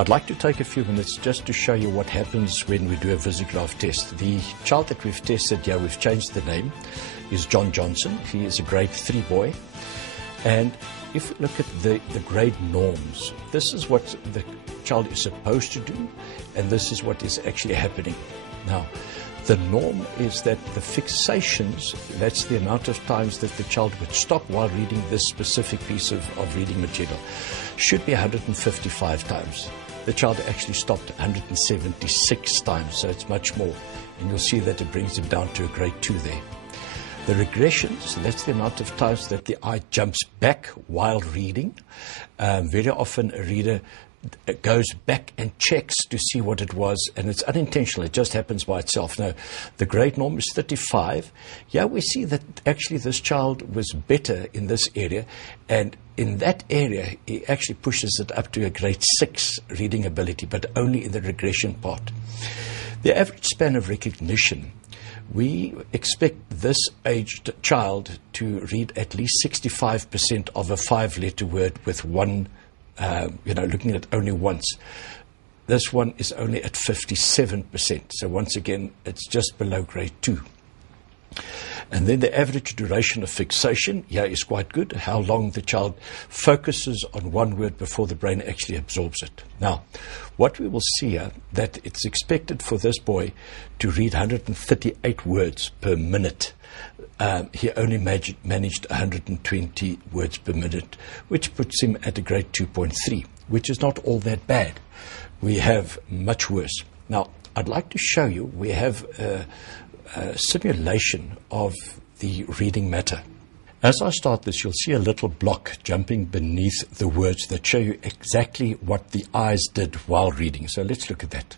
I'd like to take a few minutes just to show you what happens when we do a Visagraph test. The child that we've tested here, we've changed the name, is John Johnson. He is a grade 3 boy. And if we look at the grade norms, this is what the child is supposed to do, and this is what is actually happening. Now, the norm is that the fixations, that's the amount of times that the child would stop while reading this specific piece of reading material, should be 155 times. The child actually stopped 176 times, so it's much more. And you'll see that it brings him down to a grade 2 there. The regressions, that's the amount of times that the eye jumps back while reading. Very often a reader goes back and checks to see what it was, and it's unintentional. It just happens by itself. Now, the grade norm is 35. Yeah, we see that actually this child was better in this area, and in that area, he actually pushes it up to a grade 6 reading ability, but only in the regression part. The average span of recognition, we expect this aged child to read at least 65% of a 5-letter word with one, looking at only once. This one is only at 57%. So once again, it's just below grade 2. And then the average duration of fixation, is quite good. How long the child focuses on one word before the brain actually absorbs it. Now, what we will see here, that it's expected for this boy to read 138 words per minute. He only managed 120 words per minute, which puts him at a grade 2.3, which is not all that bad. We have much worse. Now, I'd like to show you, we have a simulation of the reading matter. As I start this, you'll see a little block jumping beneath the words that show you exactly what the eyes did while reading. So let's look at that.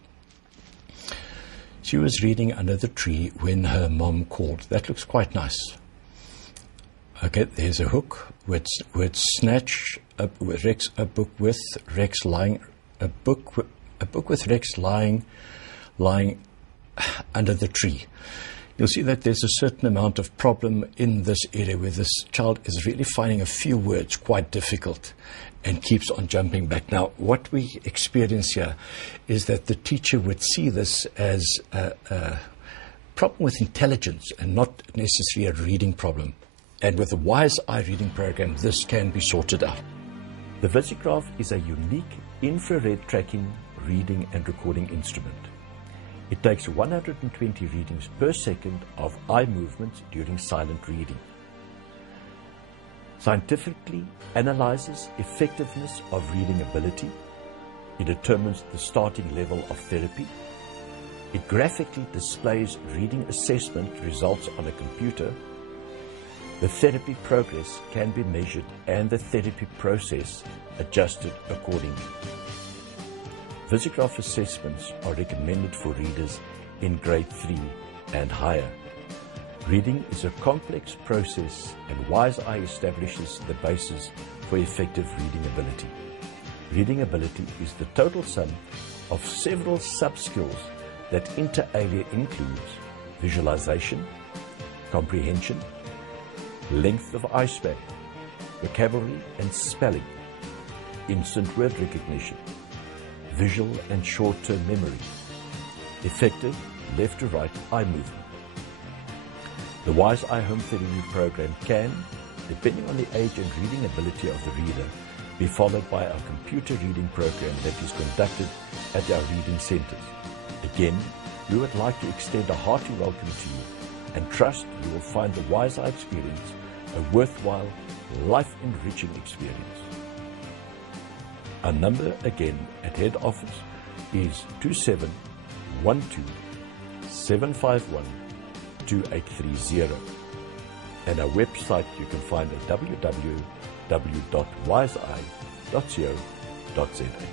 She was reading under the tree when her mom called. That looks quite nice. Okay, there's a hook with snatch, a book with Rex lying lying under the tree. You'll see that there's a certain amount of problem in this area where this child is really finding a few words quite difficult and keeps on jumping back. Now, what we experience here is that the teacher would see this as a problem with intelligence and not necessarily a reading problem. And with the Wise Eye reading program, this can be sorted out. The Visagraph is a unique infrared tracking, reading and recording instrument. It takes 120 readings per second of eye movements during silent reading. Scientifically analyzes effectiveness of reading ability. It determines the starting level of therapy. It graphically displays reading assessment results on a computer. The therapy progress can be measured and the therapy process adjusted accordingly. Visagraph assessments are recommended for readers in grade 3 and higher. Reading is a complex process, and Wise Eye establishes the basis for effective reading ability. Reading ability is the total sum of several sub-skills that inter alia includes visualization, comprehension, length of eye span, vocabulary and spelling, instant word recognition, visual and short-term memory, effective left to right eye movement. The Wise Eye Home Therapy program can, depending on the age and reading ability of the reader, be followed by our computer reading program that is conducted at our reading centers. Again, we would like to extend a hearty welcome to you and trust you will find the Wise Eye experience a worthwhile, life-enriching experience. Our number again at head office is 2712 751 2830, and our website you can find at www.wiseye.co.za.